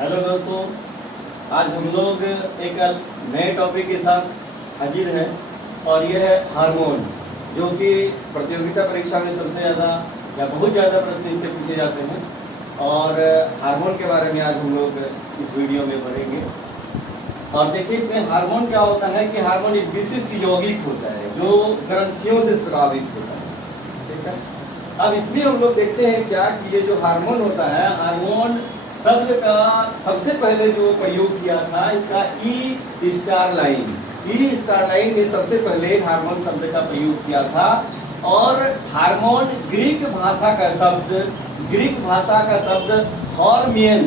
Hello दोस्तों, आज हम लोग एक नए टॉपिक के साथ हाजिर हैं और यह है हार्मोन, जो कि प्रतियोगिता परीक्षा में सबसे ज़्यादा या बहुत ज़्यादा प्रश्न इससे पूछे जाते हैं। और हार्मोन के बारे में आज हम लोग इस वीडियो में पढ़ेंगे। और देखिए, इसमें हार्मोन क्या होता है कि हार्मोन एक विशिष्ट यौगिक होता है जो ग्रंथियों से स्रावित होता है। ठीक है, अब इसमें हम लोग देखते हैं क्या कि ये जो हार्मोन होता है, हार्मोन शब्द का सबसे पहले जो प्रयोग किया था इसका ई स्टारलाइन ने सबसे पहले हार्मोन शब्द का प्रयोग किया था। और हार्मोन ग्रीक भाषा का शब्द हॉर्मियन,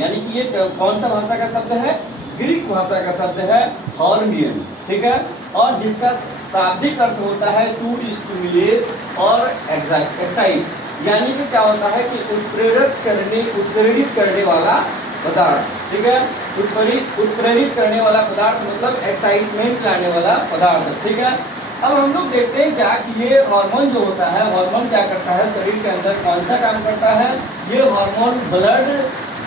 यानी कि ये कौन सा भाषा का शब्द है? ग्रीक भाषा का शब्द है हॉर्मियन। ठीक है, और जिसका शाब्दिक अर्थ होता है टू स्टिमुलेट और एक्साइट, यानी कि क्या होता है कि उत्प्रेरित करने वाला पदार्थ। ठीक है, उत्प्रेरित करने वाला पदार्थ मतलब एक्साइटमेंट लाने वाला पदार्थ। ठीक है, अब हम लोग देखते हैं क्या कि ये हार्मोन जो होता है, हार्मोन क्या करता है शरीर के अंदर, कौन सा काम करता है? ये हार्मोन ब्लड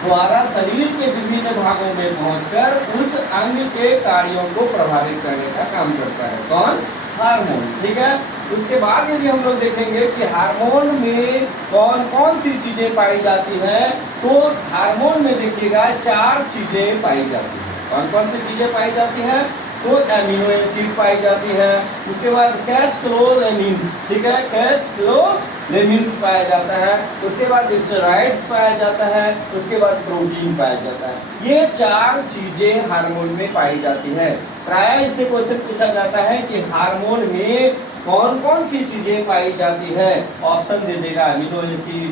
द्वारा शरीर के विभिन्न भागों में पहुंचकर उस अंग के कार्यों को प्रभावित करने का काम करता है। कौन? हार्मोन। ठीक है, उसके बाद यदि हम लोग देखेंगे कि हार्मोन में कौन कौन सी चीजें पाई जाती हैं, तो हार्मोन में देखिएगा 4 चीजें पाई जाती हैं। कौन कौन सी चीजें पाई जाती हैं? तो एमिनो एसिड पाई जाती है, उसके बाद कैटक्लोलेमिन्स, ठीक है, कैटक्लोलेमिन्स पाया जाता है, उसके बाद स्टेरॉइड्स पाया जाता है, उसके बाद प्रोटीन पाया जाता है। ये 4 चीजें हार्मोन में पाई जाती है। प्रायः इससे क्वेश्चन पूछा जाता है कि हार्मोन में कौन कौन सी चीजें पाई जाती है। ऑप्शन दे देगा एमिनो एसिड,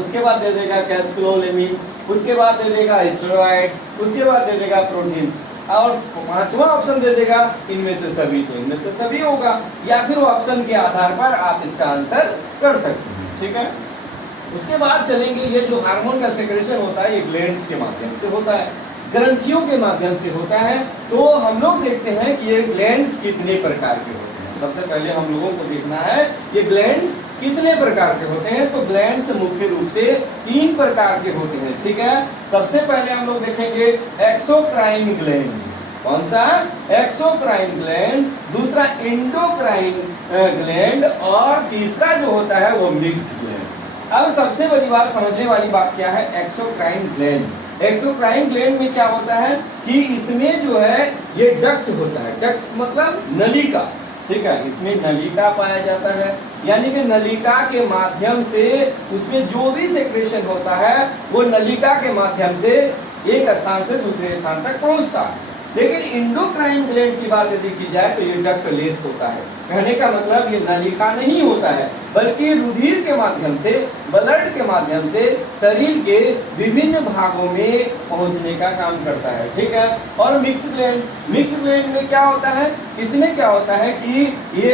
उसके बाद दे देगा कैटक्लोलेमिन्स, उसके बाद दे देगा स्टेरॉइड्स, उसके बाद दे देगा प्रोटीन्स, और 5वां ऑप्शन दे देगा इनमें से सभी। तो इनमें से सभी होगा, या फिर ऑप्शन के आधार पर आप इसका आंसर कर सकते हैं। ठीक है, उसके बाद चलेंगे, ये जो हार्मोन का सेक्रेशन होता है ये ग्लैंड्स के माध्यम से होता है, ग्रंथियों के माध्यम से होता है। तो हम लोग देखते हैं कि ये ग्लैंड्स कितने प्रकार के होते हैं। सबसे पहले हम लोगों को देखना है ये ग्लैंड्स कितने प्रकार के होते हैं। तो ग्लैंड्स मुख्य रूप से 3 प्रकार के होते हैं। ठीक है, सबसे पहले हम लोग देखेंगे एक्सोक्राइन ग्लैंड। कौन सा? एक्सोक्राइन ग्लैंड, दूसरा एंडोक्राइन ग्लैंड, और तीसरा जो होता है वो मिक्स्ड ग्लैंड। अब सबसे बड़ी बात, समझने वाली बात क्या है? Exocrine gland. एक्सोक्राइन ग्लैंड में क्या होता है कि इसमें जो है ये डक्ट होता है। डक्ट मतलब नलिका। ठीक है, इसमें नलिका पाया जाता है, यानी कि नलिका के माध्यम से उसमें जो भी सेक्रेशन होता है वो नलिका के माध्यम से एक स्थान से दूसरे स्थान तक पहुंचता है। लेकिन एंडोक्राइन ग्लैंड की बात यदि की जाए तो ये डक्टलेस होता है। कहने का मतलब ये नलिका नहीं होता है, बल्कि रुधिर के माध्यम से, ब्लड के माध्यम से शरीर के विभिन्न भागों में पहुंचने का काम करता है। ठीक है, और मिक्स्ड ग्लैंड में क्या होता है? इसमें क्या होता है कि ये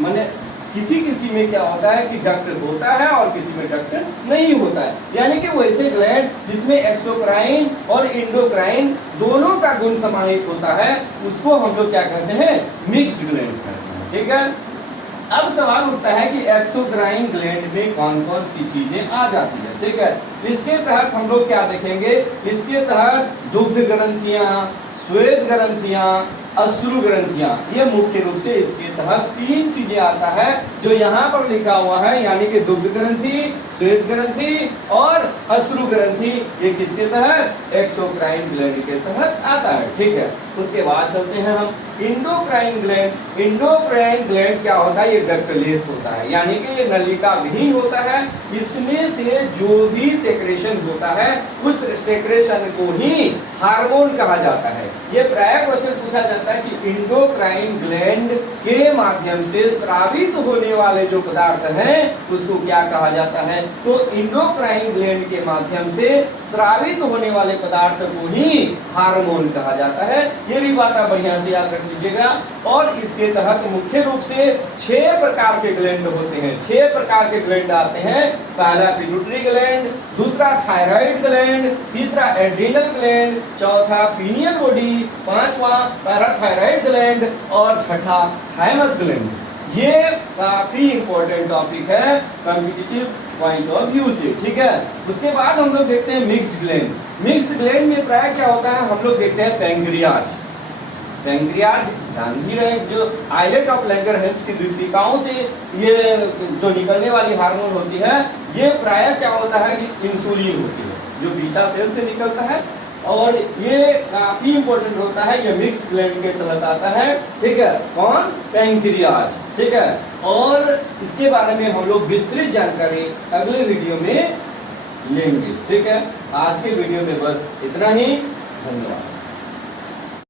माने किसी में क्या होता है कि डक्ट होता है और किसी में डक्ट नहीं होता है। यानी कि वैसे ग्लैंड जिसमें एक्सोक्राइन और एंडोक्राइन दोनों का गुण समाहित होता है उसको हम लोग क्या कहते हैं? मिक्स्ड ग्लैंड कहते हैं। ठीक है, अब सवाल उठता है कि एक्सोक्राइन ग्लैंड में कौन कौन सी चीजें आ जाती है। ठीक है, इसके तहत हम लोग क्या देखेंगे? इसके तहत दुग्ध ग्रंथियां, श्वेत ग्रंथियां, अश्रु ग्रंथियां, ये मुख्य रूप से इसके तहत 3 चीजें आता है जो यहाँ पर लिखा हुआ है, यानी कि दुग्ध ग्रंथि, श्वेत ग्रंथि और अश्रु ग्रंथि। ये किसके तहत? एक्सोक्राइन ग्लैंड के तहत आता है। ठीक है, उसके बाद चलते हैं हम एंडोक्राइन ग्लैंड। एंडोक्राइन ग्लैंड क्या होता है? ये डक्टलेस होता है, यानी कि ये नलिका विहीन होता है। इसमें से जो भी सेक्रेशन होता है उस सेक्रेशन को ही हार्मोन कहा जाता है। ये प्रायः क्वेश्चन पूछा जाता है कि एंडोक्राइन ग्लैंड के माध्यम से स्रावित होने वाले जो पदार्थ हैं उसको क्या कहा जाता है? तो एंडोक्राइन ग्लैंड के माध्यम से स्रावित होने वाले पदार्थ को ही हार्मोन कहा जाता है। ये भी बात आप बढ़िया से याद रख लीजिएगा। और इसके तहत मुख्य रूप से 6 प्रकार के ग्लैंड होते हैं। 6 प्रकार के ग्लैंड आते हैं। पहला पिट्यूटरी ग्लैंड, दूसरा थायराइड ग्लैंड, तीसरा एड्रिनल ग्लैंड, चौथा पीनियल बॉडी, 5वां पैराथायराइड ग्लैंड और 6ठा थाइमस ग्लैंड। ये काफी इंपॉर्टेंट टॉपिक है कॉम्पिटिटिव पॉइंट ऑफ व्यू से, ठीक है। उसके बाद हम लोग देखते हैं मिक्स्ड ग्लैंड। मिक्स्ड ग्लैंड में प्राय क्या होता है, हम लोग देखते हैं पैंक्रियाज। पैंक्रियाज जान ही रहे, जो आइलेट ऑफ लैंगरहैंस की द्वीपिकाओं से ये जो निकलने वाली हार्मोन होती है, ये प्राय क्या होता है कि इंसुलिन होती है, जो बीटा सेल से निकलता है, और ये काफी इंपॉर्टेंट होता है। ये मिक्स्ड ग्लैंड के तहत आता है, ठीक है। कौन? पैंक्रियाज, ठीक है। और इसके बारे में हम लोग विस्तृत जानकारी अगले वीडियो में लेंगे, ठीक है। आज के वीडियो में बस इतना ही, धन्यवाद।